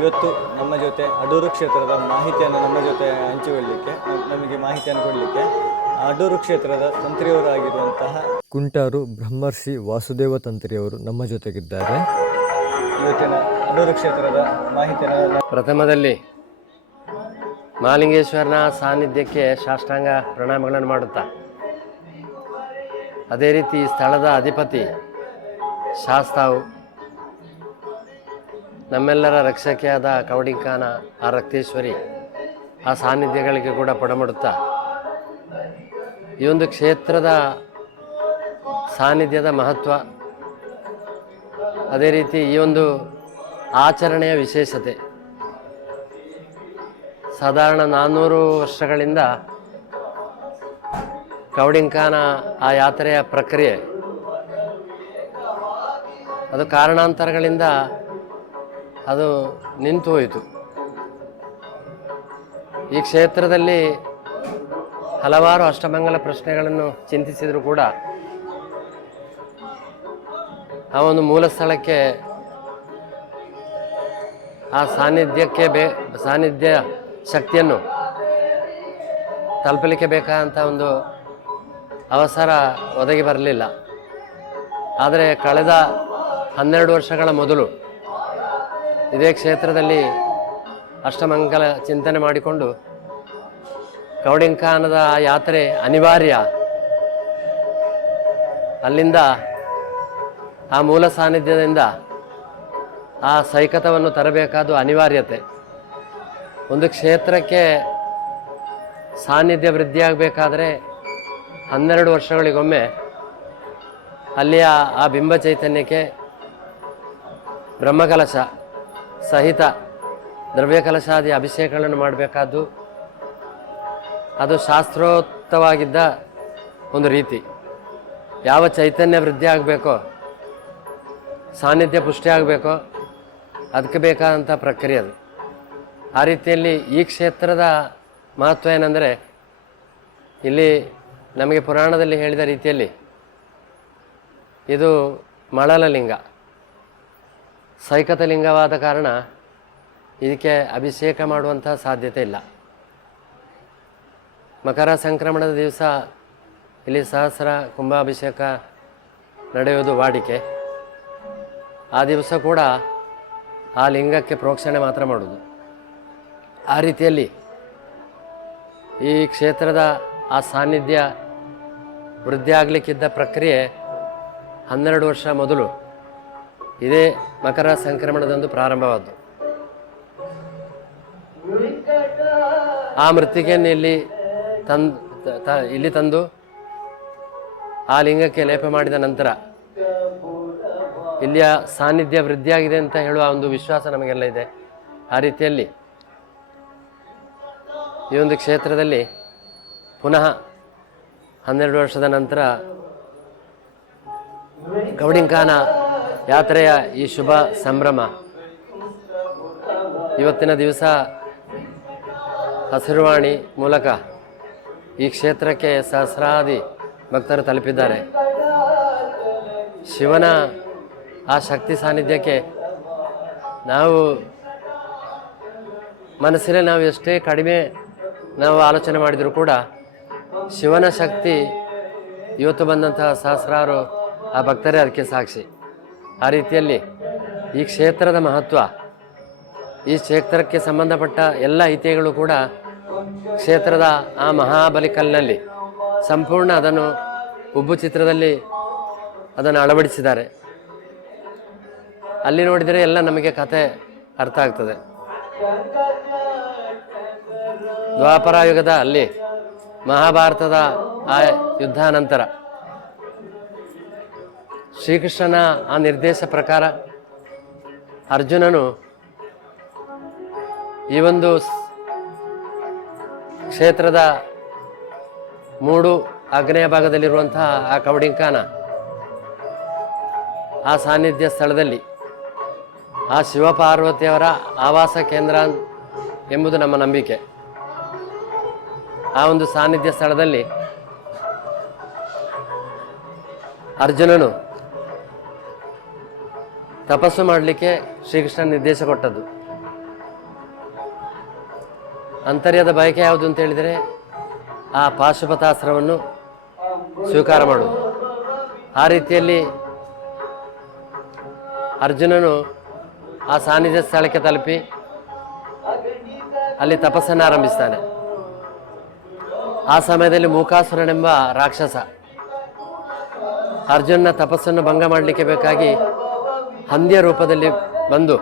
ಇವತ್ತು ನಮ್ಮ ಜೊತೆ ಅಡೂರು ಕ್ಷೇತ್ರದ ಮಾಹಿತಿಯನ್ನು ನಮ್ಮ ಜೊತೆ ಹಂಚಿಕೊಳ್ಳಲಿಕ್ಕೆ ನಮಗೆ ಮಾಹಿತಿಯನ್ನು ಕೊಡಲಿಕ್ಕೆ ಅಡೂರು ಕ್ಷೇತ್ರದ ತಂತ್ರಿಯವರಾಗಿರುವಂತಹ ಕುಂಟಾರು ಬ್ರಹ್ಮರ್ಷಿ ವಾಸುದೇವ ತಂತ್ರಿಯವರು ನಮ್ಮ ಜೊತೆಗಿದ್ದಾರೆ. ಇವತ್ತಿನ ಅಡೂರು ಕ್ಷೇತ್ರದ ಮಾಹಿತಿಯನ್ನು ಪ್ರಥಮದಲ್ಲಿ ಮಾಲಿಂಗೇಶ್ವರನ ಸಾನ್ನಿಧ್ಯಕ್ಕೆ ಸಾಷ್ಟಾಂಗ ಪ್ರಣಾಮಗಳನ್ನು ಮಾಡುತ್ತಾ, ಅದೇ ರೀತಿ ಸ್ಥಳದ ಅಧಿಪತಿ ಶಾಸ್ತಾವು ನಮ್ಮೆಲ್ಲರ ರಕ್ಷಕಿಯಾದ ಕವಡಿಕಾನ ಆ ರಕ್ತೇಶ್ವರಿ ಆ ಸಾನ್ನಿಧ್ಯಗಳಿಗೆ ಕೂಡ ಪಡಮಡುತ್ತಾ ಈ ಒಂದು ಕ್ಷೇತ್ರದ ಸಾನ್ನಿಧ್ಯದ ಮಹತ್ವ, ಅದೇ ರೀತಿ ಈ ಒಂದು ಆಚರಣೆಯ ವಿಶೇಷತೆ. ಸಾಧಾರಣ ನಾನ್ನೂರು ವರ್ಷಗಳಿಂದ ಕವಡಿಂಕಾನ ಆ ಯಾತ್ರೆಯ ಪ್ರಕ್ರಿಯೆ, ಅದು ಕಾರಣಾಂತರಗಳಿಂದ ಅದು ನಿಂತು ಹೋಯಿತು. ಈ ಕ್ಷೇತ್ರದಲ್ಲಿ ಹಲವಾರು ಅಷ್ಟಮಂಗಲ ಪ್ರಶ್ನೆಗಳನ್ನು ಚಿಂತಿಸಿದರೂ ಕೂಡ ಆ ಒಂದು ಮೂಲ ಸ್ಥಳಕ್ಕೆ ಆ ಸಾನ್ನಿಧ್ಯಕ್ಕೆ ಬೇ, ಸಾನ್ನಿಧ್ಯ ಶಕ್ತಿಯನ್ನು ತಲುಪಲಿಕ್ಕೆ ಬೇಕಾದಂಥ ಒಂದು ಅವಸರ ಒದಗಿ ಬರಲಿಲ್ಲ. ಆದರೆ ಕಳೆದ ಹನ್ನೆರಡು ವರ್ಷಗಳ ಮೊದಲು ಇದೇ ಕ್ಷೇತ್ರದಲ್ಲಿ ಅಷ್ಟಮಂಗಲ ಚಿಂತನೆ ಮಾಡಿಕೊಂಡು ಕೌಡಿಂಕಾನದ ಯಾತ್ರೆ ಅನಿವಾರ್ಯ. ಅಲ್ಲಿಂದ ಆ ಮೂಲ ಸಾನ್ನಿಧ್ಯದಿಂದ ಆ ಸೈಕತವನ್ನು ತರಬೇಕಾದ ಅನಿವಾರ್ಯತೆ. ಒಂದು ಕ್ಷೇತ್ರಕ್ಕೆ ಸಾನ್ನಿಧ್ಯ ವೃದ್ಧಿಯಾಗಬೇಕಾದ್ರೆ ಹನ್ನೆರಡು ವರ್ಷಗಳಿಗೊಮ್ಮೆ ಅಲ್ಲಿಯ ಆ ಬಿಂಬ ಚೈತನ್ಯಕ್ಕೆ ಬ್ರಹ್ಮಕಲಶ ಸಹಿತ ದ್ರವ್ಯಕಲಶಾದಿ ಅಭಿಷೇಕಗಳನ್ನು ಮಾಡಬೇಕಾದ್ದು, ಅದು ಶಾಸ್ತ್ರೋಕ್ತವಾಗಿದ್ದ ಒಂದು ರೀತಿ. ಯಾವ ಚೈತನ್ಯ ವೃದ್ಧಿ ಆಗಬೇಕೋ, ಸಾನ್ನಿಧ್ಯ ಪುಷ್ಟಿ ಆಗಬೇಕೋ, ಅದಕ್ಕೆ ಬೇಕಾದಂಥ ಪ್ರಕ್ರಿಯೆ ಅದು. ಆ ರೀತಿಯಲ್ಲಿ ಈ ಕ್ಷೇತ್ರದ ಮಹತ್ವ ಏನಂದರೆ, ಇಲ್ಲಿ ನಮಗೆ ಪುರಾಣದಲ್ಲಿ ಹೇಳಿದ ರೀತಿಯಲ್ಲಿ ಇದು ಮಳಲಲಿಂಗ. ಸೈಕತ ಲಿಂಗವಾದ ಕಾರಣ ಇದಕ್ಕೆ ಅಭಿಷೇಕ ಮಾಡುವಂಥ ಸಾಧ್ಯತೆ ಇಲ್ಲ. ಮಕರ ಸಂಕ್ರಮಣದ ದಿವಸ ಇಲ್ಲಿ ಸಹಸ್ರ ಕುಂಭಾಭಿಷೇಕ ನಡೆಯುವುದು ವಾಡಿಕೆ. ಆ ದಿವಸ ಕೂಡ ಆ ಲಿಂಗಕ್ಕೆ ಪ್ರೋಕ್ಷಣೆ ಮಾತ್ರ ಮಾಡುವುದು. ಆ ರೀತಿಯಲ್ಲಿ ಈ ಕ್ಷೇತ್ರದ ಆ ಸಾನ್ನಿಧ್ಯ ವೃದ್ಧಿಯಾಗಲಿಕ್ಕಿದ್ದ ಪ್ರಕ್ರಿಯೆ ಹನ್ನೆರಡು ವರ್ಷ ಮೊದಲು ಇದೇ ಮಕರ ಸಂಕ್ರಮಣದಂದು ಪ್ರಾರಂಭವಾದ್ದು. ಆ ಮೃತ್ತಿಕೆಯನ್ನು ಇಲ್ಲಿ ತಂದು ಇಲ್ಲಿ ತಂದು ಆ ಲಿಂಗಕ್ಕೆ ಲೇಪ ಮಾಡಿದ ನಂತರ ಇಲ್ಲಿಯ ಸಾನ್ನಿಧ್ಯ ವೃದ್ಧಿಯಾಗಿದೆ ಅಂತ ಹೇಳುವ ಒಂದು ವಿಶ್ವಾಸ ನಮಗೆಲ್ಲ ಇದೆ. ಆ ರೀತಿಯಲ್ಲಿ ಈ ಒಂದು ಕ್ಷೇತ್ರದಲ್ಲಿ ಪುನಃ ಹನ್ನೆರಡು ವರ್ಷದ ನಂತರ ಗೌಡಿಂಕಾನ ಯಾತ್ರೆಯ ಈ ಶುಭ ಸಂಭ್ರಮ. ಇವತ್ತಿನ ದಿವಸ ಹಸಿರುವಾಣಿ ಮೂಲಕ ಈ ಕ್ಷೇತ್ರಕ್ಕೆ ಸಹಸ್ರಾದಿ ಭಕ್ತರು ತಲುಪಿದ್ದಾರೆ. ಶಿವನ ಆ ಶಕ್ತಿ ಸಾನ್ನಿಧ್ಯಕ್ಕೆ ನಾವು ಮನಸ್ಸಿನ ನಾವು ಎಷ್ಟೇ ಕಡಿಮೆ ನಾವು ಆಲೋಚನೆ ಮಾಡಿದರೂ ಕೂಡ ಶಿವನ ಶಕ್ತಿ ಇವತ್ತು ಬಂದಂತಹ ಸಹಸ್ರಾರು ಆ ಭಕ್ತರೇ ಅದಕ್ಕೆ ಸಾಕ್ಷಿ. ಆ ರೀತಿಯಲ್ಲಿ ಈ ಕ್ಷೇತ್ರದ ಮಹತ್ವ, ಈ ಕ್ಷೇತ್ರಕ್ಕೆ ಸಂಬಂಧಪಟ್ಟ ಎಲ್ಲ ಐತಿಹ್ಯಗಳು ಕೂಡ ಕ್ಷೇತ್ರದ ಆ ಮಹಾಬಲಿಕಲ್ಲಿನಲ್ಲಿ ಸಂಪೂರ್ಣ ಅದನ್ನು ಉಬ್ಬು ಚಿತ್ರದಲ್ಲಿ ಅದನ್ನು ಅಳವಡಿಸಿದ್ದಾರೆ. ಅಲ್ಲಿ ನೋಡಿದರೆ ಎಲ್ಲ ನಮಗೆ ಕತೆ ಅರ್ಥ ಆಗ್ತದೆ. ದ್ವಾಪರ ಯುಗದ ಅಲ್ಲಿ ಮಹಾಭಾರತದ ಆ ಯುದ್ಧ ನಂತರ ಶ್ರೀಕೃಷ್ಣನ ಆ ನಿರ್ದೇಶ ಪ್ರಕಾರ ಅರ್ಜುನನು ಈ ಒಂದು ಕ್ಷೇತ್ರದ ಮೂಡು ಆಗ್ನೇಯ ಭಾಗದಲ್ಲಿರುವಂತಹ ಆ ಕವಡಿಂಕಾನ ಆ ಸಾನ್ನಿಧ್ಯ ಸ್ಥಳದಲ್ಲಿ ಆ ಶಿವಪಾರ್ವತಿಯವರ ಆವಾಸ ಕೇಂದ್ರ ಎಂಬುದು ನಮ್ಮ ನಂಬಿಕೆ. ಆ ಒಂದು ಸಾನ್ನಿಧ್ಯ ಸ್ಥಳದಲ್ಲಿ ಅರ್ಜುನನು ತಪಸ್ಸು ಮಾಡಲಿಕ್ಕೆ ಶ್ರೀಕೃಷ್ಣ ನಿರ್ದೇಶ ಕೊಟ್ಟದ್ದು. ಅಂತರ್ಯದ ಬಯಕೆ ಯಾವುದು ಅಂತ ಹೇಳಿದರೆ ಆ ಪಾಶುಪತಾಸ್ತ್ರವನ್ನು ಸ್ವೀಕಾರ ಮಾಡುವುದು. ಆ ರೀತಿಯಲ್ಲಿ ಅರ್ಜುನನು ಆ ಸಾನ್ನಿಧ್ಯ ಸ್ಥಳಕ್ಕೆ ತಲುಪಿ ಅಲ್ಲಿ ತಪಸ್ಸನ್ನು ಆರಂಭಿಸ್ತಾನೆ. ಆ ಸಮಯದಲ್ಲಿ ಮೂಕಾಸುರನೆಂಬ ರಾಕ್ಷಸ ಅರ್ಜುನನ ತಪಸ್ಸನ್ನು ಭಂಗ ಮಾಡಲಿಕ್ಕೆ ಬೇಕಾಗಿ ಹಂದಿಯ ರೂಪದಲ್ಲಿ ಬಂದು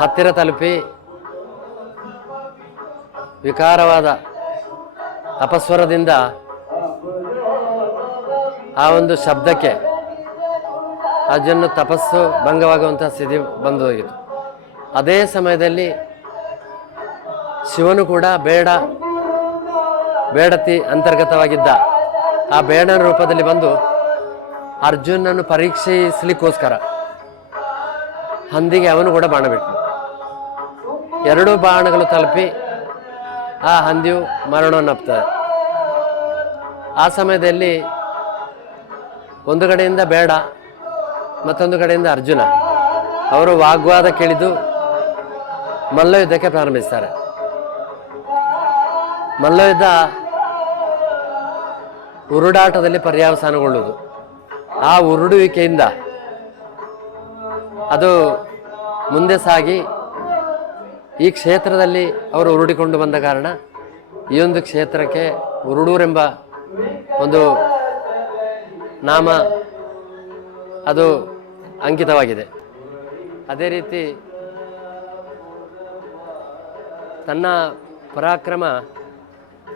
ಹತ್ತಿರ ತಲುಪಿ ವಿಕಾರವಾದ ಅಪಸ್ವರದಿಂದ ಆ ಒಂದು ಶಬ್ದಕ್ಕೆ ಅಜನ್ನು ತಪಸ್ಸು ಭಂಗವಾಗುವಂತಹ ಸ್ಥಿತಿ ಬಂದು ಹೋಗಿತ್ತು. ಅದೇ ಸಮಯದಲ್ಲಿ ಶಿವನು ಕೂಡ ಬೇಡ, ಬೇಡತಿ ಅಂತರ್ಗತವಾಗಿದ್ದ ಆ ಬೇಡನ ರೂಪದಲ್ಲಿ ಬಂದು ಅರ್ಜುನನ್ನು ಪರೀಕ್ಷಿಸಲಿಕ್ಕೋಸ್ಕರ ಹಂದಿಗೆ ಅವನು ಕೂಡ ಬಾಣ ಬಿಟ್ಟನು ಎರಡೂ ಬಾಣಗಳು ತಲುಪಿ ಆ ಹಂದಿಯು ಮರಣವನ್ನಪ್ತದೆ ಆ ಸಮಯದಲ್ಲಿ ಒಂದು ಕಡೆಯಿಂದ ಬೇಡ, ಮತ್ತೊಂದು ಕಡೆಯಿಂದ ಅರ್ಜುನ. ಅವರು ವಾಗ್ವಾದ ಕೇಳಿದು ಮಲ್ಲಯುದ್ಧಕ್ಕೆ ಪ್ರಾರಂಭಿಸ್ತಾರೆ. ಮಲ್ಲಯುದ್ಧ ಉರುಡಾಟದಲ್ಲಿ ಪರ್ಯಾವಸಾನಗೊಳ್ಳುವುದು. ಆ ಉರುಡುವಿಕೆಯಿಂದ ಅದು ಮುಂದೆ ಸಾಗಿ ಈ ಕ್ಷೇತ್ರದಲ್ಲಿ ಅವರು ಉರುಡಿಕೊಂಡು ಬಂದ ಕಾರಣ ಈ ಒಂದು ಕ್ಷೇತ್ರಕ್ಕೆ ಉರುಡೂರೆಂಬ ಒಂದು ನಾಮ ಅದು ಅಂಕಿತವಾಗಿದೆ. ಅದೇ ರೀತಿ ತನ್ನ ಪರಾಕ್ರಮ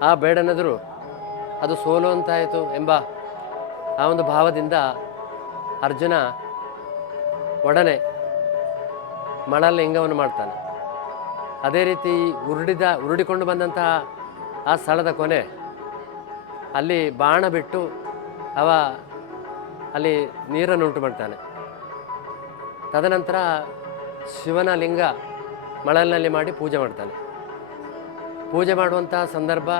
ಆ ಬೇಡನೆದುರು ಅದು ಸೋಲುವಂತಾಯಿತು ಎಂಬ ಆ ಒಂದು ಭಾವದಿಂದ ಅರ್ಜುನ ಒಡನೆ ಮಣಲಿಂಗವನ್ನು ಮಾಡ್ತಾನೆ. ಅದೇ ರೀತಿ ಉರುಡಿದ, ಉರುಡಿಕೊಂಡು ಬಂದಂತಹ ಆ ಸ್ಥಳದ ಕೊನೆ, ಅಲ್ಲಿ ಬಾಣ ಬಿಟ್ಟು ಅವ ಅಲ್ಲಿ ನೀರನ್ನು ಉಂಟು ಮಾಡ್ತಾನೆ. ತದನಂತರ ಶಿವನ ಲಿಂಗ ಮಳಲಿನಲ್ಲಿ ಮಾಡಿ ಪೂಜೆ ಮಾಡ್ತಾನೆ. ಪೂಜೆ ಮಾಡುವಂತಹ ಸಂದರ್ಭ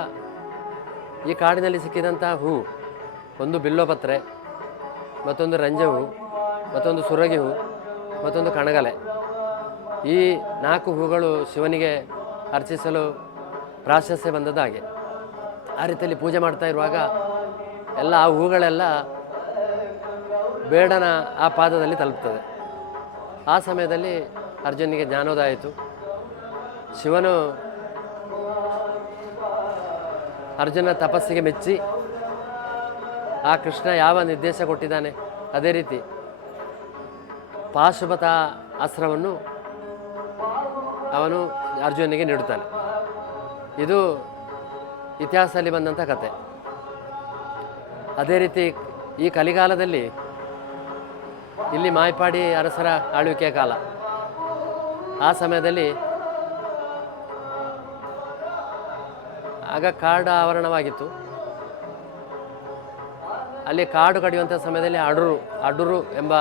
ಈ ಕಾಡಿನಲ್ಲಿ ಸಿಕ್ಕಿದಂತಹ ಹೂ ಒಂದು ಬಿಲ್ಲೋಪತ್ರೆ ಮತ್ತೊಂದು ರಂಜೆ ಹೂ ಮತ್ತೊಂದು ಸುರಗಿ ಹೂ ಮತ್ತೊಂದು ಕಣಗಲೆ. ಈ ನಾಲ್ಕು ಹೂಗಳು ಶಿವನಿಗೆ ಅರ್ಚಿಸಲು ಪ್ರಾಶಸ್ತ್ಯ ಬಂದದ್ದು ಹಾಗೆ. ಆ ರೀತಿಯಲ್ಲಿ ಪೂಜೆ ಮಾಡ್ತಾ ಇರುವಾಗ ಎಲ್ಲ ಆ ಹೂಗಳೆಲ್ಲ ಬೇಡನ ಆ ಪಾದದಲ್ಲಿ ತಲುಪ್ತದೆ. ಆ ಸಮಯದಲ್ಲಿ ಅರ್ಜುನಿಗೆ ಜ್ಞಾನೋದಯ ಆಯಿತು. ಶಿವನು ಅರ್ಜುನ ತಪಸ್ಸಿಗೆ ಮೆಚ್ಚಿ ಆ ಕೃಷ್ಣ ಯಾವ ನಿರ್ದೇಶ ಕೊಟ್ಟಿದ್ದಾನೆ? ಅದೇ ರೀತಿ ಪಾಶುಪತ ಅಸ್ತ್ರವನ್ನು ಅವನು ಅರ್ಜುನಿಗೆ ನೀಡುತ್ತಾನೆ. ಇದು ಇತಿಹಾಸದಲ್ಲಿ ಬಂದಂಥ ಕತೆ. ಅದೇ ರೀತಿ ಈ ಕಲಿಗಾಲದಲ್ಲಿ ಇಲ್ಲಿ ಮಾಯಪಾಡಿ ಅರಸರ ಆಳ್ವಿಕೆಯ ಕಾಲ. ಆ ಸಮಯದಲ್ಲಿ ಆಗ ಕಾಡ ಆವರಣವಾಗಿತ್ತು ಅಲ್ಲಿ ಕಾಡು ಕಡಿಯುವಂಥ ಸಮಯದಲ್ಲಿ ಅಡರು ಅಡರು ಎಂಬ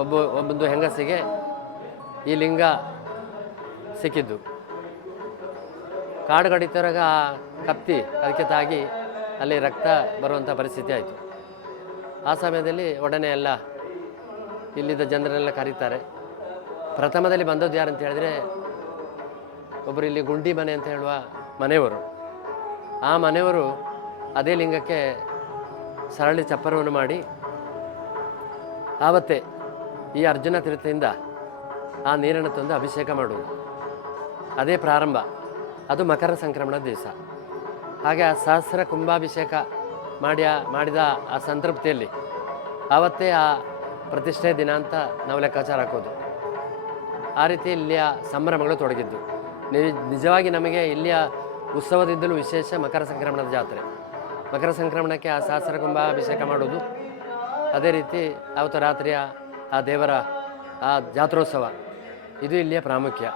ಒಬ್ಬ, ಒಬ್ಬೊಂದು ಹೆಂಗಸಿಗೆ ಈ ಲಿಂಗ ಸಿಕ್ಕಿದ್ದು. ಕಾಡು ಕಡಿತರಾಗ ಆ ಕತ್ತಿ ಅದಕ್ಕೆ ತಾಗಿ ಅಲ್ಲಿ ರಕ್ತ ಬರುವಂಥ ಪರಿಸ್ಥಿತಿ ಆಯಿತು. ಆ ಸಮಯದಲ್ಲಿ ಒಡನೆ ಎಲ್ಲ ಇಲ್ಲಿದ್ದ ಜನರೆಲ್ಲ ಕರೀತಾರೆ. ಪ್ರಥಮದಲ್ಲಿ ಬಂದದ್ದು ಯಾರು ಅಂತ ಹೇಳಿದ್ರೆ ಒಬ್ಬರು ಇಲ್ಲಿ ಗುಂಡಿ ಮನೆ ಅಂತ ಹೇಳುವ ಮನೆಯವರು. ಆ ಮನೆಯವರು ಅದೇ ಲಿಂಗಕ್ಕೆ ಸರಳಿ ಚಪ್ಪರವನ್ನು ಮಾಡಿ ಆವತ್ತೇ ಈ ಅರ್ಜುನ ತೀರ್ಥದಿಂದ ಆ ನೀರನ್ನು ತಂದು ಅಭಿಷೇಕ ಮಾಡುವುದು. ಅದೇ ಪ್ರಾರಂಭ. ಅದು ಮಕರ ಸಂಕ್ರಮಣ ದಿವಸ. ಹಾಗೆ ಆ ಸಹಸ್ರ ಕುಂಭಾಭಿಷೇಕ ಮಾಡಿ ಮಾಡಿದ ಆ ಸಂತೃಪ್ತಿಯಲ್ಲಿ ಆವತ್ತೇ ಆ ಪ್ರತಿಷ್ಠೆ ದಿನ ಅಂತ ನಾವು ಲೆಕ್ಕಾಚಾರ ಹಾಕೋದು. ಆ ರೀತಿ ಇಲ್ಲಿಯ ಸಂಭ್ರಮಗಳು ತೊಡಗಿದ್ದು. ನಿಜ- ನಿಜವಾಗಿ ನಮಗೆ ಇಲ್ಲಿಯ ಉತ್ಸವದಿಂದಲೂ ವಿಶೇಷ ಮಕರ ಸಂಕ್ರಮಣದ ಜಾತ್ರೆ. ಮಕರ ಸಂಕ್ರಮಣಕ್ಕೆ ಆ ಸಹಸ್ರ ಕುಂಭಾಭಿಷೇಕ ಮಾಡೋದು ಅದೇ ರೀತಿ ಅವತ್ತು ರಾತ್ರಿಯ ಆ ದೇವರ ಆ ಜಾತ್ರೋತ್ಸವ. ಇದು ಇಲ್ಲಿಯ ಪ್ರಾಮುಖ್ಯ.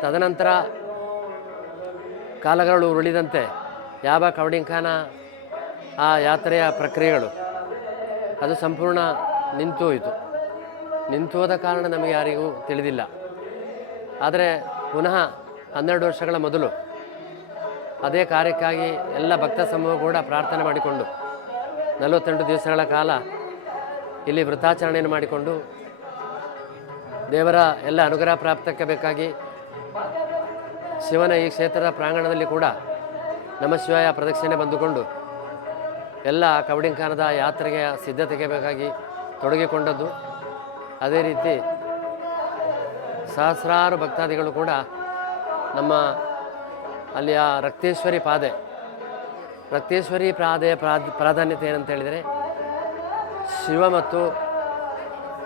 ತದನಂತರ ಕಾಲಗಳು ಉರುಳಿದಂತೆ ಯಾವ ಕವಡಿಂಖಾನ ಆ ಯಾತ್ರೆಯ ಪ್ರಕ್ರಿಯೆಗಳು. ಅದು ಸಂಪೂರ್ಣ ನಿಂತು ಹೋಯಿತು. ನಿಂತು ಕಾರಣ ನಮಗೆ ಯಾರಿಗೂ ತಿಳಿದಿಲ್ಲ. ಆದರೆ ಪುನಃ ಹನ್ನೆರಡು ವರ್ಷಗಳ ಮೊದಲು ಅದೇ ಕಾರ್ಯಕ್ಕಾಗಿ ಎಲ್ಲ ಭಕ್ತ ಸಮೂಹ ಕೂಡ ಪ್ರಾರ್ಥನೆ ಮಾಡಿಕೊಂಡು ನಲವತ್ತೆಂಟು ದಿವಸಗಳ ಕಾಲ ಇಲ್ಲಿ ವೃತ್ತಾಚರಣೆಯನ್ನು ಮಾಡಿಕೊಂಡು ದೇವರ ಎಲ್ಲ ಅನುಗ್ರಹ ಪ್ರಾಪ್ತಕ್ಕೆ ಬೇಕಾಗಿ ಶಿವನ ಈ ಕ್ಷೇತ್ರದ ಪ್ರಾಂಗಣದಲ್ಲಿ ಕೂಡ ನಮ್ಮ ಶಿವಾಯ ಪ್ರದಕ್ಷಿಣೆ ಬಂದುಕೊಂಡು ಎಲ್ಲ ಕಬಡಿಂಕಾನದ ಯಾತ್ರೆಗೆ ಸಿದ್ಧತೆಗೆ ಬೇಕಾಗಿ ತೊಡಗಿಕೊಂಡದ್ದು. ಅದೇ ರೀತಿ ಸಹಸ್ರಾರು ಭಕ್ತಾದಿಗಳು ಕೂಡ ನಮ್ಮ ಅಲ್ಲಿಯ ರಕ್ತೇಶ್ವರಿ ಪಾದೆ. ರಕ್ತೇಶ್ವರಿ ಪಾದೆಯ ಪ್ರಾದ, ಪ್ರಾಧಾನ್ಯತೆ ಏನಂತ ಹೇಳಿದರೆ, ಶಿವ ಮತ್ತು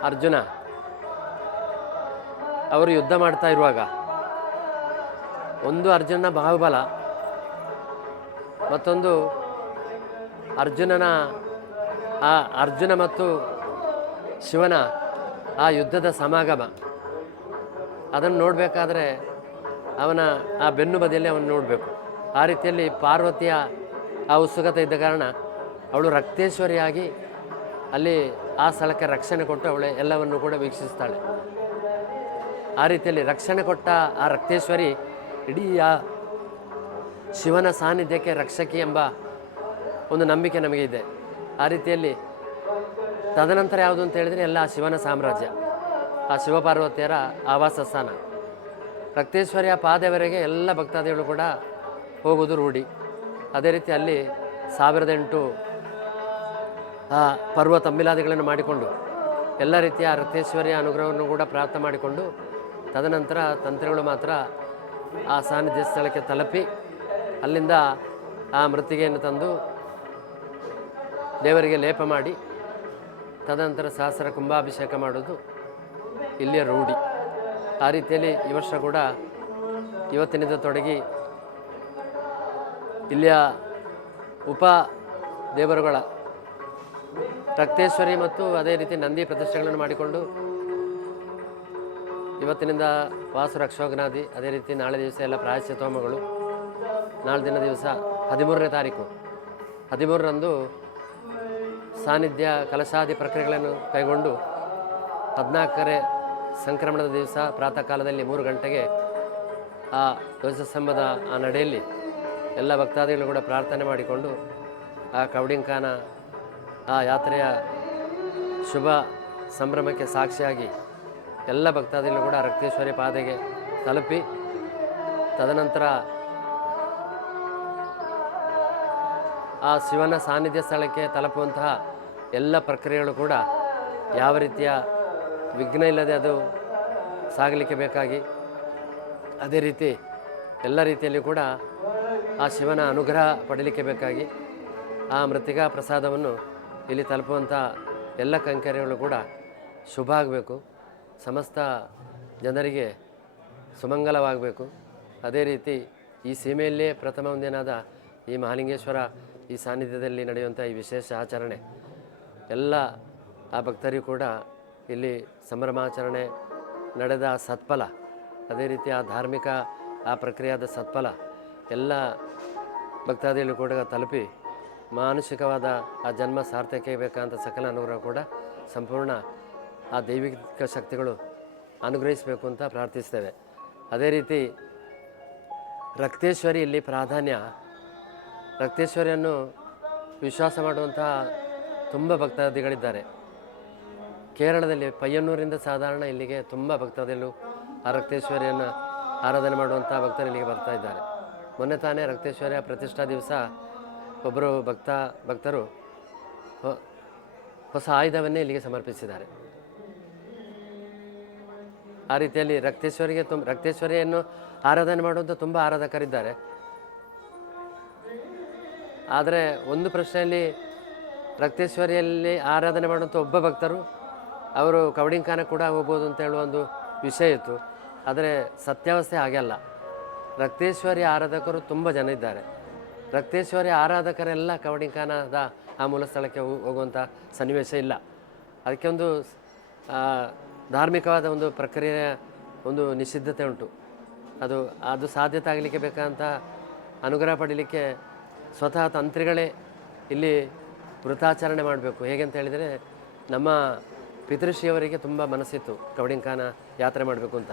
ಅರ್ಜುನ ಅವರು ಯುದ್ಧ ಮಾಡ್ತಾ ಇರುವಾಗ ಒಂದು ಅರ್ಜುನನ ಬಾಹುಬಲ, ಮತ್ತೊಂದು ಅರ್ಜುನನ, ಆ ಅರ್ಜುನ ಮತ್ತು ಶಿವನ ಆ ಯುದ್ಧದ ಸಮಾಗಮ. ಅದನ್ನು ನೋಡಬೇಕಾದ್ರೆ ಅವನ ಆ ಬೆನ್ನು ಬದಿಯಲ್ಲಿ ಅವನು ನೋಡಬೇಕು. ಆ ರೀತಿಯಲ್ಲಿ ಪಾರ್ವತಿಯ ಆ ಉತ್ಸುಕತೆ ಇದ್ದ ಕಾರಣ ಅವಳು ರಕ್ತೇಶ್ವರಿಯಾಗಿ ಅಲ್ಲಿ ಆ ಸ್ಥಳಕ್ಕೆ ರಕ್ಷಣೆ ಕೊಟ್ಟು ಅವಳು ಎಲ್ಲವನ್ನು ಕೂಡ ವೀಕ್ಷಿಸ್ತಾಳೆ. ಆ ರೀತಿಯಲ್ಲಿ ರಕ್ಷಣೆ ಕೊಟ್ಟ ಆ ರಕ್ತೇಶ್ವರಿ ಇಡೀ ಆ ಶಿವನ ಸಾನ್ನಿಧ್ಯಕ್ಕೆ ರಕ್ಷಕಿ ಎಂಬ ಒಂದು ನಂಬಿಕೆ ನಮಗೆ ಇದೆ. ಆ ರೀತಿಯಲ್ಲಿ ತದನಂತರ ಯಾವುದು ಅಂತ ಹೇಳಿದರೆ ಎಲ್ಲ ಶಿವನ ಸಾಮ್ರಾಜ್ಯ, ಆ ಶಿವಪಾರ್ವತಿಯರ ಆವಾಸ ಸ್ಥಾನ ರಕ್ತೇಶ್ವರಿಯ ಪಾದವರೆಗೆ ಎಲ್ಲ ಭಕ್ತಾದಿಗಳು ಕೂಡ ಹೋಗೋದು ರೂಢಿ. ಅದೇ ರೀತಿ ಅಲ್ಲಿ ಸಾವಿರದ ಎಂಟು ಪರ್ವ ತಂಬಿಲಾದಿಗಳನ್ನು ಮಾಡಿಕೊಂಡು ಎಲ್ಲ ರೀತಿಯ ರಕ್ತೇಶ್ವರಿಯ ಅನುಗ್ರಹವನ್ನು ಕೂಡ ಪ್ರಾರ್ಥನೆ ಮಾಡಿಕೊಂಡು ತದನಂತರ ತಂತ್ರಗಳು ಮಾತ್ರ ಆ ಸಾನ್ನಿಧ್ಯ ಸ್ಥಳಕ್ಕೆ ತಲುಪಿ ಅಲ್ಲಿಂದ ಆ ಮೃತ್ತಿಗೆಯನ್ನು ತಂದು ದೇವರಿಗೆ ಲೇಪ ಮಾಡಿ ತದನಂತರ ಸಹಸ್ರ ಕುಂಭಾಭಿಷೇಕ ಮಾಡೋದು ಇಲ್ಲಿಯ ರೂಢಿ. ಆ ರೀತಿಯಲ್ಲಿ ಈ ವರ್ಷ ಕೂಡ ಇವತ್ತಿನಿಂದ ತೊಡಗಿ ಇಲ್ಲಿಯ ಉಪ ದೇವರುಗಳ ರಕ್ತೇಶ್ವರಿ ಮತ್ತು ಅದೇ ರೀತಿ ನಂದಿ ಪ್ರತಿಷ್ಠೆಗಳನ್ನು ಮಾಡಿಕೊಂಡು ಇವತ್ತಿನಿಂದ ವಾಸು ರಕ್ಷೋಗ್ನಾದಿ, ಅದೇ ರೀತಿ ನಾಳೆ ದಿವಸ ಎಲ್ಲ ಪ್ರಾಯಶ್ಚಿತ ಹೋಮಗಳು. ನಾಳೆ ದಿನ ದಿವಸ ಹದಿಮೂರನೇ ತಾರೀಕು. ಹದಿಮೂರರಂದು ಸಾನ್ನಿಧ್ಯ ಕಲಶಾದಿ ಪ್ರಕ್ರಿಯೆಗಳನ್ನು ಕೈಗೊಂಡು ಹದಿನಾಲ್ಕನೇ ಸಂಕ್ರಮಣದ ದಿವಸ ಪ್ರಾತಃ ಕಾಲದಲ್ಲಿ ಮೂರು ಗಂಟೆಗೆ ಆ ಧ್ವಜಸ್ತಂಭದ ಆ ನಡೆಯಲ್ಲಿ ಎಲ್ಲ ಭಕ್ತಾದಿಗಳು ಕೂಡ ಪ್ರಾರ್ಥನೆ ಮಾಡಿಕೊಂಡು ಆ ಕವಡಿಂಕಾನ ಆ ಯಾತ್ರೆಯ ಶುಭ ಸಂಭ್ರಮಕ್ಕೆ ಸಾಕ್ಷಿಯಾಗಿ ಎಲ್ಲ ಭಕ್ತಾದಿಗಳು ಕೂಡ ರಕ್ತೇಶ್ವರಿ ಪಾದೆಗೆ ತಲುಪಿ, ತದನಂತರ ಆ ಶಿವನ ಸಾನ್ನಿಧ್ಯ ಸ್ಥಳಕ್ಕೆ ತಲುಪುವಂತಹ ಎಲ್ಲ ಪ್ರಕ್ರಿಯೆಗಳು ಕೂಡ ಯಾವ ರೀತಿಯ ವಿಘ್ನ ಇಲ್ಲದೆ ಅದು ಸಾಗಲಿಕ್ಕೆ ಬೇಕಾಗಿ. ಅದೇ ರೀತಿ ಎಲ್ಲ ರೀತಿಯಲ್ಲಿ ಕೂಡ ಆ ಶಿವನ ಅನುಗ್ರಹ ಪಡೀಲಿಕ್ಕೆ ಬೇಕಾಗಿ ಆ ಮೃತಿಕಾ ಪ್ರಸಾದವನ್ನು ಇಲ್ಲಿ ತಲುಪುವಂಥ ಎಲ್ಲ ಕಂಕರಿಗಳು ಕೂಡ ಶುಭ ಆಗಬೇಕು. ಸಮಸ್ತ ಜನರಿಗೆ ಸುಮಂಗಲವಾಗಬೇಕು. ಅದೇ ರೀತಿ ಈ ಸೀಮೆಯಲ್ಲೇ ಪ್ರಥಮ ಒಂದೇನಾದ ಈ ಮಹಾಲಿಂಗೇಶ್ವರ ಈ ಸಾನ್ನಿಧ್ಯದಲ್ಲಿ ನಡೆಯುವಂಥ ಈ ವಿಶೇಷ ಆಚರಣೆ ಎಲ್ಲ ಆ ಭಕ್ತರಿಗೂ ಕೂಡ ಇಲ್ಲಿ ಸಂಭ್ರಮಾಚರಣೆ ನಡೆದ ಸತ್ಫಲ. ಅದೇ ರೀತಿ ಆ ಧಾರ್ಮಿಕ, ಆ ಪ್ರಕ್ರಿಯಾದ ಸತ್ಫಲ ಎಲ್ಲ ಭಕ್ತಾದಿಗಳು ಕೂಡ ತಲುಪಿ ಮಾನಸಿಕವಾದ ಆ ಜನ್ಮ ಸಾರ್ಥಕ್ಕೆ ಬೇಕಾದಂಥ ಸಕಲ ಅನುಗ್ರಹ ಕೂಡ ಸಂಪೂರ್ಣ ಆ ದೈವಿಕ ಶಕ್ತಿಗಳು ಅನುಗ್ರಹಿಸಬೇಕು ಅಂತ ಪ್ರಾರ್ಥಿಸ್ತೇವೆ. ಅದೇ ರೀತಿ ರಕ್ತೇಶ್ವರಿ ಇಲ್ಲಿ ಪ್ರಾಧಾನ್ಯ. ರಕ್ತೇಶ್ವರಿಯನ್ನು ವಿಶ್ವಾಸ ಮಾಡುವಂತಹ ತುಂಬ ಭಕ್ತಾದಿಗಳಿದ್ದಾರೆ. ಕೇರಳದಲ್ಲಿ ಪಯ್ಯನ್ನೂರಿಂದ ಸಾಧಾರಣ ಇಲ್ಲಿಗೆ ತುಂಬ ಭಕ್ತಾದಿಗಳು ಆ ರಕ್ತೇಶ್ವರಿಯನ್ನು ಆರಾಧನೆ ಮಾಡುವಂಥ ಭಕ್ತರು ಇಲ್ಲಿಗೆ ಬರ್ತಾ ಇದ್ದಾರೆ. ಮೊನ್ನೆ ತಾನೇ ರಕ್ತೇಶ್ವರಿಯ ಪ್ರತಿಷ್ಠಾ ದಿವಸ ಒಬ್ಬರು ಭಕ್ತ, ಭಕ್ತರು ಹೊಸ ಆಯುಧವನ್ನೇ ಇಲ್ಲಿಗೆ ಸಮರ್ಪಿಸಿದ್ದಾರೆ. ಆ ರೀತಿಯಲ್ಲಿ ರಕ್ತೇಶ್ವರಿಗೆ ತುಂಬ ರಕ್ತೇಶ್ವರಿಯನ್ನು ಆರಾಧನೆ ಮಾಡುವಂಥ ತುಂಬ ಆರಾಧಕರಿದ್ದಾರೆ. ಆದರೆ ಒಂದು ಪ್ರಶ್ನೆಯಲ್ಲಿ ರಕ್ತೇಶ್ವರಿಯಲ್ಲಿ ಆರಾಧನೆ ಮಾಡುವಂಥ ಒಬ್ಬ ಭಕ್ತರು ಅವರು ಕವಡಿಂಕಾನ ಕೂಡ ಹೋಗ್ಬೋದು ಅಂತ ಹೇಳುವ ಒಂದು ವಿಷಯ ಇತ್ತು. ಆದರೆ ಸತ್ಯಾವಸ್ಥೆ ಹಾಗೆಲ್ಲ. ರಕ್ತೇಶ್ವರಿ ಆರಾಧಕರು ತುಂಬ ಜನ ಇದ್ದಾರೆ. ರಕ್ತೇಶ್ವರಿ ಆರಾಧಕರೆಲ್ಲ ಕವಡಿಂಕಾನದ ಆ ಮೂಲ ಸ್ಥಳಕ್ಕೆ ಹೋಗುವಂಥ ಸನ್ನಿವೇಶ ಇಲ್ಲ. ಅದಕ್ಕೆ ಒಂದು ಧಾರ್ಮಿಕವಾದ ಒಂದು ಪ್ರಕ್ರಿಯೆಯ ಒಂದು ನಿಷಿದ್ಧತೆ ಉಂಟು. ಅದು ಅದು ಸಾಧ್ಯತೆ ಆಗಲಿಕ್ಕೆ ಬೇಕಾದಂಥ ಅನುಗ್ರಹ ಪಡೀಲಿಕ್ಕೆ ಸ್ವತಃ ತಂತ್ರಿಗಳೇ ಇಲ್ಲಿ ವೃತಾಚರಣೆ ಮಾಡಬೇಕು. ಹೇಗೆ ಅಂತ ಹೇಳಿದರೆ ನಮ್ಮ ಪಿತೃಶ್ರೀಯವರಿಗೆ ತುಂಬ ಮನಸ್ಸಿತ್ತು ಕವಡಿಂಕಾನ ಯಾತ್ರೆ ಮಾಡಬೇಕು ಅಂತ.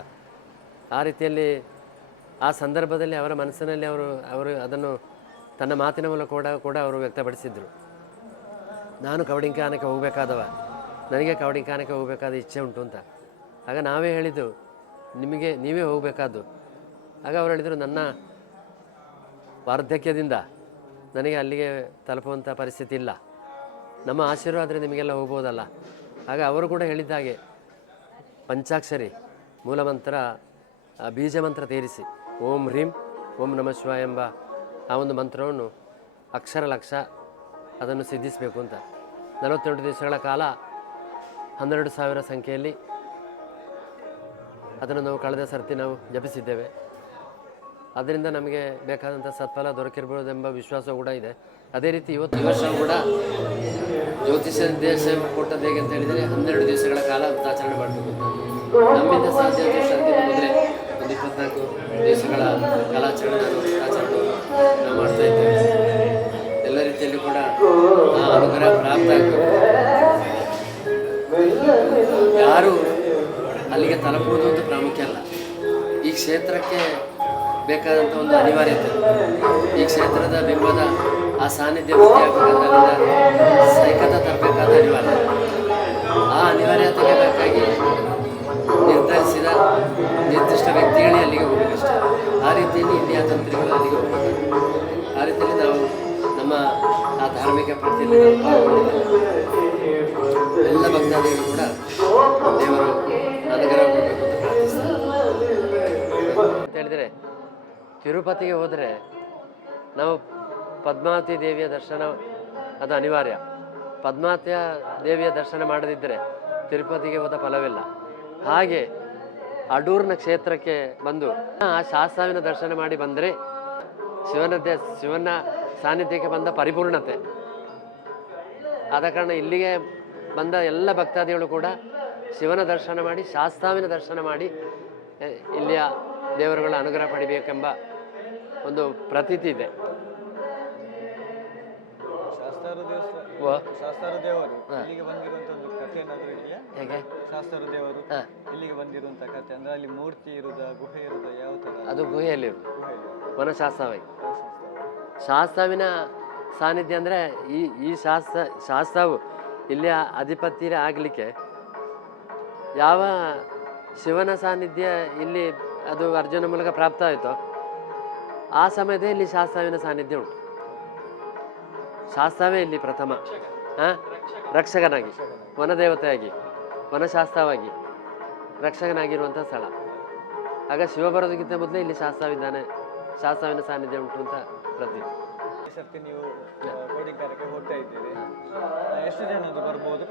ಆ ರೀತಿಯಲ್ಲಿ ಆ ಸಂದರ್ಭದಲ್ಲಿ ಅವರ ಮನಸ್ಸಿನಲ್ಲಿ ಅವರು ಅವರು ಅದನ್ನು ತನ್ನ ಮಾತಿನ ಮೂಲಕ ಕೂಡ ಕೂಡ ಅವರು ವ್ಯಕ್ತಪಡಿಸಿದರು. ನಾನು ಕವಡಿಂಕಾನಕ್ಕೆ ಹೋಗಬೇಕಾದವ, ನನಗೆ ಕವಡಿಂಕಾನಕ್ಕೆ ಹೋಗಬೇಕಾದ ಇಚ್ಛೆ ಉಂಟು ಅಂತ. ಆಗ ನಾವೇ ಹೇಳಿದ್ದು, ನಿಮಗೆ ನೀವೇ ಹೋಗಬೇಕಾದ್ದು. ಆಗ ಅವರು ಹೇಳಿದರು, ನನ್ನ ವಾರ್ಧಕ್ಯದಿಂದ ನನಗೆ ಅಲ್ಲಿಗೆ ತಲುಪುವಂಥ ಪರಿಸ್ಥಿತಿ ಇಲ್ಲ. ನಮ್ಮ ಆಶೀರ್ವಾದರೆ ನಿಮಗೆಲ್ಲ ಹೋಗ್ಬೋದಲ್ಲ. ಆಗ ಅವರು ಕೂಡ ಹೇಳಿದ್ದ ಹಾಗೆ, ಪಂಚಾಕ್ಷರಿ, ಮೂಲಮಂತ್ರ ಬೀಜ ಮಂತ್ರ ತೀರಿಸಿ, ಓಂ ಹ್ರೀಂ, ಓಂ ನಮಃ ಶಿವ ಎಂಬ ಆ ಒಂದು ಮಂತ್ರವನ್ನು ಅಕ್ಷರ ಲಕ್ಷ ಅದನ್ನು ಸಿದ್ಧಿಸಬೇಕು ಅಂತ. ನಲವತ್ತೆರಡು ದಿವಸಗಳ ಕಾಲ, ಹನ್ನೆರಡು ಸಾವಿರ ಸಂಖ್ಯೆಯಲ್ಲಿ ಅದನ್ನು ನಾವು ಕಳೆದ ಸರ್ತಿ ನಾವು ಜಪಿಸಿದ್ದೇವೆ. ಅದರಿಂದ ನಮಗೆ ಬೇಕಾದಂಥ ಸತ್ಫಲ ದೊರಕಿರ್ಬೋದೆಂಬ ವಿಶ್ವಾಸ ಕೂಡ ಇದೆ. ಅದೇ ರೀತಿ ಇವತ್ತು ಈ ವರ್ಷ ಕೂಡ ಜ್ಯೋತಿಷ್ಯ ದೇಶ ಕೊಟ್ಟದ್ದು ಹೇಗೆ ಅಂತ ಹೇಳಿದರೆ ಹನ್ನೆರಡು ದಿವಸಗಳ ಕಾಲ ಆಚರಣೆ ಮಾಡಬೇಕು ನಮ್ಮಿಂದ ಸಾಧ್ಯ ಮುಗಿದ್ರೆ ಒಂದು ಇಪ್ಪತ್ನಾಲ್ಕು ದಿವಸಗಳ ಆಚರಣೆ ನಾವು ಮಾಡ್ತಾ ಇದ್ದೇವೆ. ಎಲ್ಲ ರೀತಿಯಲ್ಲಿ ಕೂಡ ಅನುಗ್ರಹ ಪ್ರಾಪ್ತ ಯಾರು ಅಲ್ಲಿಗೆ ತಲುಪುವುದು ಅಂತ ಪ್ರಾಮುಖ್ಯ ಅಲ್ಲ. ಈ ಕ್ಷೇತ್ರಕ್ಕೆ ಬೇಕಾದಂಥ ಒಂದು ಅನಿವಾರ್ಯತೆ. ಈ ಕ್ಷೇತ್ರದ ಬಿಂಬದ ಆ ಸಾನ್ನಿಧ್ಯ ಸೈಕತ ತರಬೇಕಾದ ಅನಿವಾರ್ಯ ಆ ಅನಿವಾರ್ಯತೆಗೆ ಬೇಕಾಗಿ ನಿರ್ಧರಿಸಿದ ನಿರ್ದಿಷ್ಟ ವ್ಯಕ್ತಿಗಳೇ ಅಲ್ಲಿಗೆ ಹೋಗಬೇಕಷ್ಟೇ. ಆ ರೀತಿಯಲ್ಲಿ ಇಲ್ಲಿಯ ತಂತ್ರಿಗಳು ಅಲ್ಲಿಗೆ ಹೋಗಬೇಕು. ಆ ರೀತಿಯಲ್ಲಿ ನಾವು ನಮ್ಮ ಆ ಧಾರ್ಮಿಕ ಪ್ರತಿಯಲ್ಲಿ ಎಲ್ಲ ಭಕ್ತಾದಿಗಳು ಕೂಡ ದೇವರು ಅನುಗ್ರಹ ಕೊಡಬೇಕು ಅಂತ ಪ್ರಾರ್ಥಿಸ್ತಾರೆ. ಅಂತ ಹೇಳಿದರೆ ತಿರುಪತಿಗೆ ಹೋದರೆ ನಾವು ಪದ್ಮಾವತಿ ದೇವಿಯ ದರ್ಶನ ಅದು ಅನಿವಾರ್ಯ. ಪದ್ಮಾವತಿಯ ದೇವಿಯ ದರ್ಶನ ಮಾಡದಿದ್ದರೆ ತಿರುಪತಿಗೆ ಹೋದ ಫಲವಿಲ್ಲ. ಹಾಗೆ ಅಡೂರ್ನ ಕ್ಷೇತ್ರಕ್ಕೆ ಬಂದು ಆ ಶಾಸ್ತಾವಿನ ದರ್ಶನ ಮಾಡಿ ಬಂದರೆ ಶಿವನ ದೇ, ಶಿವನ ಸಾನ್ನಿಧ್ಯಕ್ಕೆ ಬಂದ ಪರಿಪೂರ್ಣತೆ. ಆದ ಕಾರಣ ಇಲ್ಲಿಗೆ ಬಂದ ಎಲ್ಲ ಭಕ್ತಾದಿಗಳು ಕೂಡ ಶಿವನ ದರ್ಶನ ಮಾಡಿ, ಶಾಸ್ತಾವಿನ ದರ್ಶನ ಮಾಡಿ ಇಲ್ಲಿಯ ದೇವರುಗಳ ಅನುಗ್ರಹ ಪಡಿಬೇಕೆಂಬ ಒಂದು ಪ್ರತೀತಿ ಇದೆ. ವ ಶಾಸ್ತ್ರ ದೇವರು ಇಲ್ಲಿಗೆ ಬಂದಿರುವಂತ ಒಂದು ಕಥೆ ಏನಾದ್ರೂ ಇದೆಯಾ? ಹೇಗೆ? ಶಾಸ್ತಾರು ದೇವರು ಹಾ. ಇಲ್ಲಿಗೆ ಬಂದಿರುವಂತ ಕಥೆ ಅಂದ್ರೆ ಅಲ್ಲಿ ಮೂರ್ತಿ ಇರುದ ಗುಹೆ ಇರುದ ಯಾವ ತರ? ಅದು ಗುಹೆಯಲ್ಲಿ? ವನಶಾಸ್ತ್ರವಾಗಿ. ಶಾಸ್ತ್ರವಿನ ಸಾನ್ನಿಧ್ಯ ಅಂದರೆ ಈ ಈ ಶಾಸ್ತ್ರ ಶಾಸ್ತ್ರವು ಇಲ್ಲಿ ಅಧಿಪತ್ಯ ಆಗಲಿಕ್ಕೆ ಯಾವ ಶಿವನ ಸಾನ್ನಿಧ್ಯ ಇಲ್ಲಿ ಅದು ಅರ್ಜುನ ಮೂಲಕ ಪ್ರಾಪ್ತ ಆಯಿತೋ ಆ ಸಮಯದಲ್ಲಿ ಇಲ್ಲಿ ಶಾಸ್ತ್ರವಿನ ಸಾನ್ನಿಧ್ಯ ಉಂಟು. ಶಾಸ್ತ್ರವೇ ಇಲ್ಲಿ ಪ್ರಥಮ. ಹಾಂ ರಕ್ಷಕನಾಗಿ ವನದೇವತೆಯಾಗಿ ವನಶಾಸ್ತ್ರವಾಗಿ ರಕ್ಷಕನಾಗಿರುವಂಥ ಸ್ಥಳ. ಆಗ ಶಿವ ಬರೋದಕ್ಕಿಂತ ಮೊದಲೇ ಇಲ್ಲಿ ಶಾಸ್ತ್ರವಿದ್ದಾನೆ ಶಾಸ್ತ್ರವಿನ ಸಾನ್ನಿಧ್ಯ ಉಂಟು ಅಂತ ಪ್ರತೀತಿ. ಈ ಸರ್ತಿ ನೀವು ಆ, ಕೌಡಿಂಕಾನಕ್ಕೆ ಹೋಗ್ತಾ ಇದ್ದೀರಿ. ಎಷ್ಟು ಜನ ಅದು ಬರ್ಬೋದು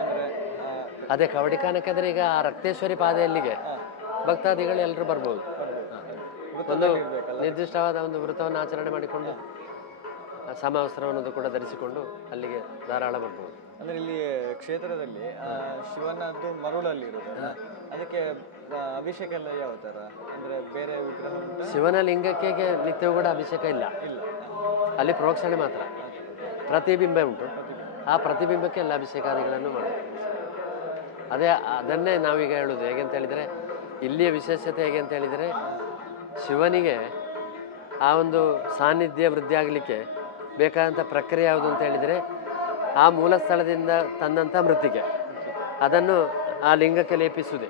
ಅಂದ್ರೆ ಅದೇ ಕವಡಿಕಾನಕ್ಕಾದ್ರೆ ಈಗ ಆ ರಕ್ತೇಶ್ವರಿ ಪಾದೆಯಲ್ಲಿಗೆ ಭಕ್ತಾದಿಗಳು ಎಲ್ಲರೂ ಬರ್ಬೋದು. ಒಂದು ನಿರ್ದಿಷ್ಟವಾದ ಒಂದು ವೃತ್ತವನ್ನು ಆಚರಣೆ ಮಾಡಿಕೊಂಡು ಸಮವಸ್ತ್ರವನ್ನು ಕೂಡ ಧರಿಸಿಕೊಂಡು ಅಲ್ಲಿಗೆ ಧಾರಾಳ ಬರ್ಬೋದು ಅಂದ್ರೆ ಇಲ್ಲಿ ಕ್ಷೇತ್ರದಲ್ಲಿ ಆ, ಶಿವನದ್ದು ಮರುಳಲ್ಲಿ ಇರುದಲ್ಲ ಅದಕ್ಕೆ ಆ, ಅಭಿಷೇಕ ಎಲ್ಲ ಯಾವ ತರ? ಅಂದ್ರೆ ಬೇರೆ ವಿಗ್ರಹ ಉಂಟಾ? ಶಿವನ ಲಿಂಗಕ್ಕೆ ನಿತ್ಯವೂ ಕೂಡ ಅಭಿಷೇಕ ಇಲ್ಲ. ಇಲ್ಲ. ಅಲ್ಲಿ ಪ್ರೋಕ್ಷಣೆ ಮಾತ್ರ. ಪ್ರತಿಬಿಂಬ ಉಂಟು. ಆ ಪ್ರತಿಬಿಂಬಕ್ಕೆ ಎಲ್ಲ ಅಭಿಷೇಕಾದಿಗಳನ್ನು ಮಾಡಬೇಕು ಅದೇ ಅದನ್ನೇ ನಾವೀಗ ಹೇಳೋದು. ಹೇಗೆ ಅಂತ ಹೇಳಿದರೆ ಇಲ್ಲಿಯ ವಿಶೇಷತೆ ಹೇಗೆ ಅಂತ ಹೇಳಿದರೆ ಶಿವನಿಗೆ ಆ ಒಂದು ಸಾನ್ನಿಧ್ಯ ವೃದ್ಧಿ ಆಗಲಿಕ್ಕೆ ಬೇಕಾದಂಥ ಪ್ರಕ್ರಿಯೆ ಯಾವುದು ಅಂತ ಹೇಳಿದರೆ ಆ ಮೂಲ ಸ್ಥಳದಿಂದ ತಂದಂಥ ಮೃತ್ತಿಗೆ. ಅದನ್ನು ಆ ಲಿಂಗಕ್ಕೆ ಲೇಪಿಸುವುದೇ.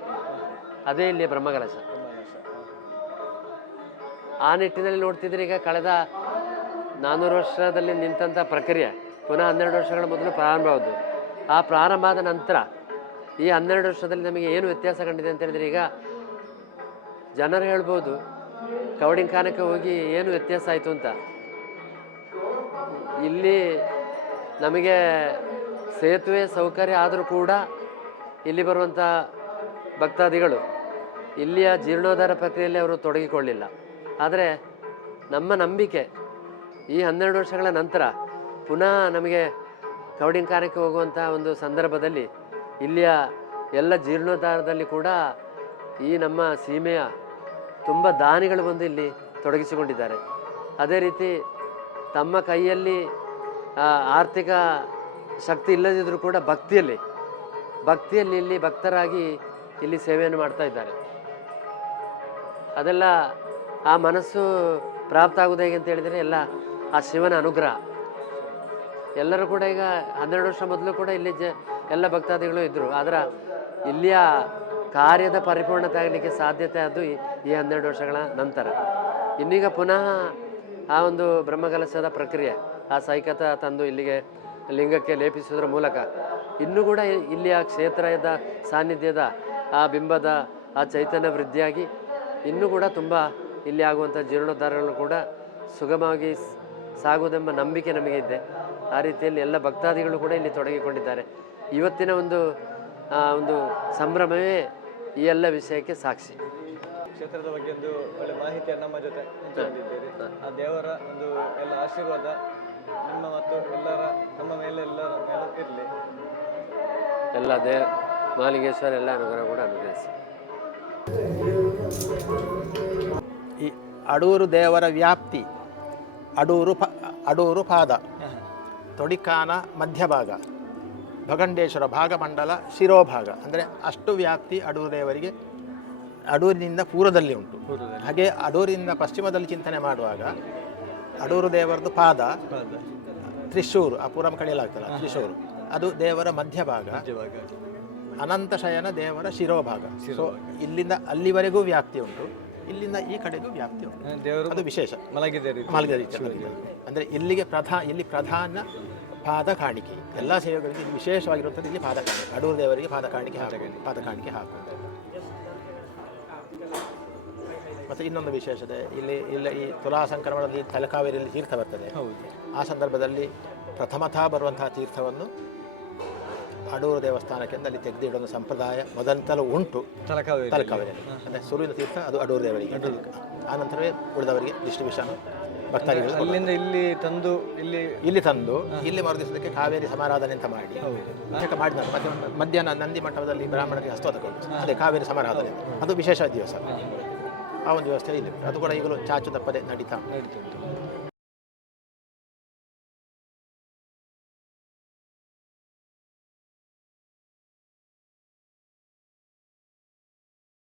ಅದೇ ಇಲ್ಲಿ ಬ್ರಹ್ಮಕಲಶ ಆ ನಿಟ್ಟಿನಲ್ಲಿ ನೋಡ್ತಿದ್ರೆ ಈಗ ಕಳೆದ ನಾನ್ನೂರು ವರ್ಷದಲ್ಲಿ ನಿಂತಂಥ ಪ್ರಕ್ರಿಯೆ. ಪುನಃ ಹನ್ನೆರಡು ವರ್ಷಗಳ ಮೊದಲು ಪ್ರಾರಂಭವಾದ್ದು ಆ ಪ್ರಾರಂಭ ಆದ ನಂತರ ಈ ಹನ್ನೆರಡು ವರ್ಷದಲ್ಲಿ ನಮಗೆ ಏನು ವ್ಯತ್ಯಾಸ ಕಂಡಿದೆ ಅಂತ ಹೇಳಿದ್ರೆ ಈಗ ಜನರು ಹೇಳ್ಬೋದು ಕವಡಿಂಖಾನಕ್ಕೆ ಹೋಗಿ ಏನು ವ್ಯತ್ಯಾಸ ಆಯಿತು ಅಂತ. ಇಲ್ಲಿ ನಮಗೆ ಸೇತುವೆ, ಸೌಕರ್ಯ ಆದರೂ ಕೂಡ ಇಲ್ಲಿ ಬರುವಂಥ ಭಕ್ತಾದಿಗಳು ಇಲ್ಲಿಯ ಜೀರ್ಣೋದ್ಧಾರ ಪ್ರಕ್ರಿಯೆಯಲ್ಲಿ ಅವರು ತೊಡಗಿಕೊಳ್ಳಿಲ್ಲ. ಆದರೆ ನಮ್ಮ ನಂಬಿಕೆ ಈ ಹನ್ನೆರಡು ವರ್ಷಗಳ ನಂತರ ಪುನಃ ನಮಗೆ ಕಾರ್ಯಕ್ಕೆ ಹೋಗುವಂಥ ಒಂದು ಸಂದರ್ಭದಲ್ಲಿ ಇಲ್ಲಿಯ ಎಲ್ಲ ಜೀರ್ಣೋದ್ಧಾರದಲ್ಲಿ ಕೂಡ ಈ ನಮ್ಮ ಸೀಮೆಯ ತುಂಬ ದಾನಿಗಳು ಬಂದು ಇಲ್ಲಿ ತೊಡಗಿಸಿಕೊಂಡಿದ್ದಾರೆ. ಅದೇ ರೀತಿ ತಮ್ಮ ಕೈಯಲ್ಲಿ ಆರ್ಥಿಕ ಶಕ್ತಿ ಇಲ್ಲದಿದ್ದರೂ ಕೂಡ ಭಕ್ತಿಯಲ್ಲಿ ಭಕ್ತಿಯಲ್ಲಿ ಇಲ್ಲಿ ಭಕ್ತರಾಗಿ ಇಲ್ಲಿ ಸೇವೆಯನ್ನು ಮಾಡ್ತಾ ಇದ್ದಾರೆ. ಅದೆಲ್ಲ ಆ ಮನಸ್ಸು ಪ್ರಾಪ್ತ ಆಗೋದು ಹೇಗೆ ಅಂತ ಹೇಳಿದರೆ, ಎಲ್ಲ ಆ ಶಿವನ ಅನುಗ್ರಹ. ಎಲ್ಲರೂ ಕೂಡ ಈಗ ಹನ್ನೆರಡು ವರ್ಷ ಮೊದಲು ಕೂಡ ಇಲ್ಲಿ ಜ, ಎಲ್ಲ ಭಕ್ತಾದಿಗಳು ಇದ್ದರು ಆದರೆ ಇಲ್ಲಿಯ ಕಾರ್ಯದ ಪರಿಪೂರ್ಣತೆ ಆಗಲಿಕ್ಕೆ ಸಾಧ್ಯತೆ ಅದು ಈ ಹನ್ನೆರಡು ವರ್ಷಗಳ ನಂತರ. ಇನ್ನೀಗ ಪುನಃ ಆ ಒಂದು ಬ್ರಹ್ಮಕಲಸದ ಪ್ರಕ್ರಿಯೆ ಆ ಸೈಕತ ತಂದು ಇಲ್ಲಿಗೆ ಲಿಂಗಕ್ಕೆ ಲೇಪಿಸುವುದರ ಮೂಲಕ ಇನ್ನೂ ಕೂಡ ಇಲ್ಲಿ ಇಲ್ಲಿಯ ಕ್ಷೇತ್ರದ ಸಾನ್ನಿಧ್ಯದ ಆ ಬಿಂಬದ ಆ ಚೈತನ್ಯ ವೃದ್ಧಿಯಾಗಿ ಇನ್ನೂ ಕೂಡ ತುಂಬ ಇಲ್ಲಿ ಆಗುವಂಥ ಜೀರ್ಣೋದ್ಧಾರಗಳು ಕೂಡ ಸುಗಮವಾಗಿ ಸಾಗುವುದೆಂಬ ನಂಬಿಕೆ ನಮಗೆ ಇದೆ. ಆ ರೀತಿಯಲ್ಲಿ ಎಲ್ಲ ಭಕ್ತಾದಿಗಳು ಕೂಡ ಇಲ್ಲಿ ತೊಡಗಿಕೊಂಡಿದ್ದಾರೆ. ಇವತ್ತಿನ ಒಂದು ಆ, ಒಂದು ಸಂಭ್ರಮವೇ ಈ ಎಲ್ಲ ವಿಷಯಕ್ಕೆ ಸಾಕ್ಷಿ. ಕ್ಷೇತ್ರದ ಬಗ್ಗೆ ಒಂದು ಒಳ್ಳೆ ಮಾಹಿತಿಯನ್ನು ನಮ್ಮ ಜೊತೆ ಹಂಚಿಕೊಂಡಿದ್ದೀರಿ. ಆ ದೇವರ ಒಂದು ಎಲ್ಲ ಆಶೀರ್ವಾದ ನಿಮ್ಮ ಮತ್ತು ಎಲ್ಲರ ನಮ್ಮ ಮೇಲೆ ಎಲ್ಲರ ನೆನಪಿರಲಿ ಇರಲಿ. ಎಲ್ಲ ದೇ ಮಾಲಿಂಗೇಶ್ವರ ಎಲ್ಲ ಅನುಗ್ರಹ ಕೂಡ ಅನುಗ್ರಹಿಸಿ. ಈ ಅಡೂರು ದೇವರ ವ್ಯಾಪ್ತಿ ಅಡೂರು ಪ ಅಡೂರು ಪಾದ ತೊಡಿಕಾನ ಮಧ್ಯಭಾಗ ಭಗಂಡೇಶ್ವರ ಭಾಗಮಂಡಲ ಶಿರೋಭಾಗ ಅಂದರೆ ಅಷ್ಟು ವ್ಯಾಪ್ತಿ ಅಡೂರು ದೇವರಿಗೆ ಅಡೂರಿನಿಂದ ಪೂರ್ವದಲ್ಲಿ ಉಂಟು. ಹಾಗೆ ಅಡೂರಿನಿಂದ ಪಶ್ಚಿಮದಲ್ಲಿ ಚಿಂತನೆ ಮಾಡುವಾಗ ಅಡೂರು ದೇವರದ್ದು ಪಾದ ತ್ರಿಶೂರು ಆ ಪುರಂ ಕಡೆಯಲಾಗ್ತಲ್ಲ ತ್ರಿಶೂರು. ಅದು ದೇವರ ಮಧ್ಯಭಾಗ. ಅನಂತ ಶಯನ ದೇವರ ಶಿರೋಭಾಗ. ಸೊ ಇಲ್ಲಿಂದ ಅಲ್ಲಿವರೆಗೂ ವ್ಯಾಪ್ತಿ ಉಂಟು. ಇಲ್ಲಿಂದ ಈ ಕಡೆಗೂ ವ್ಯಾಪ್ತಿ ಉಂಟು. ದೇವರು ಅದು ವಿಶೇಷ. ಮಲಗಿದ ಅಂದ್ರೆ ಇಲ್ಲಿಗೆ ಪ್ರಧಾನ ಇಲ್ಲಿ ಪ್ರಧಾನ ಪಾದ ಕಾಣಿಕೆ. ಎಲ್ಲ ಸೇವೆಗಳಿಗೆ ವಿಶೇಷವಾಗಿರುವಂಥದ್ದು ವಿಶೇಷವಾಗಿರುತ್ತದೆ ಇಲ್ಲಿ ಪಾದ ಕಾಣಿಕೆ. ಅಡೂರು ದೇವರಿಗೆ ಪಾದ ಕಾಣಿಕೆ ಹಾಕಿ ಪಾದ ಕಾಣಿಕೆ ಹಾಕುವುದು. ಮತ್ತು ಇನ್ನೊಂದು ವಿಶೇಷತೆ ಇಲ್ಲಿ ಇಲ್ಲಿ ಈ ತುಲಾ ಸಂಕ್ರಮಣದಲ್ಲಿ ತಲಕಾವೇರಿಯಲ್ಲಿ ತೀರ್ಥ ಬರ್ತದೆ. ಹೌದು. ಆ ಸಂದರ್ಭದಲ್ಲಿ ಪ್ರಥಮತಃ ಬರುವಂತಹ ತೀರ್ಥವನ್ನು ಅಡೂರು ದೇವಸ್ಥಾನಕ್ಕೆ ಅಂತ ಅಲ್ಲಿ ತೆಗೆದಿಡುವ ಸಂಪ್ರದಾಯ. ಮೊದಲಂತಲೂ ಉಂಟು. ತಲಕಾವೇರಿ. ತಲಕಾವೇರಿಯಲ್ಲಿ ಅಂದರೆ ಸುರುವಿನ ತೀರ್ಥ ಅದು ಅಡೂರು ದೇವರಿಗೆ. ಆ ನಂತರವೇ ಉಳಿದವರಿಗೆ ಡಿಸ್ಟ್ರಿಬ್ಯೂಷನ್ ಕೊಡೋದು. ಅಲ್ಲಿಂದ ಇಲ್ಲಿ ತಂದು ಇಲ್ಲಿ ಇಲ್ಲಿ ತಂದು ಇಲ್ಲಿ ಮರುದಿವಸಕ್ಕೆ ಕಾವೇರಿ ಸಮಾರಾಧನೆ ಅಂತ ಮಾಡಿ. ಮಾಡಿದ ಮತ್ತೆ ಮಧ್ಯಾಹ್ನ ನಂದಿ ಮಂಟಪದಲ್ಲಿ ಬ್ರಾಹ್ಮಣರಿಗೆ ಹಸ್ತೋದಕ ಕೊಟ್ಟು ಅದೇ ಕಾವೇರಿ ಸಮಾರಾಧನೆ. ಅದು ವಿಶೇಷ ದಿವಸ. ಆ ಒಂದು ವ್ಯವಸ್ಥೆ ಇದೆ ಅದು ಕೂಡ ಈಗಲೂ ಚಾಚು ತಪ್ಪದೆ ನಡೀತಾ ಉಂಟು. ನಡೀತುಂಟು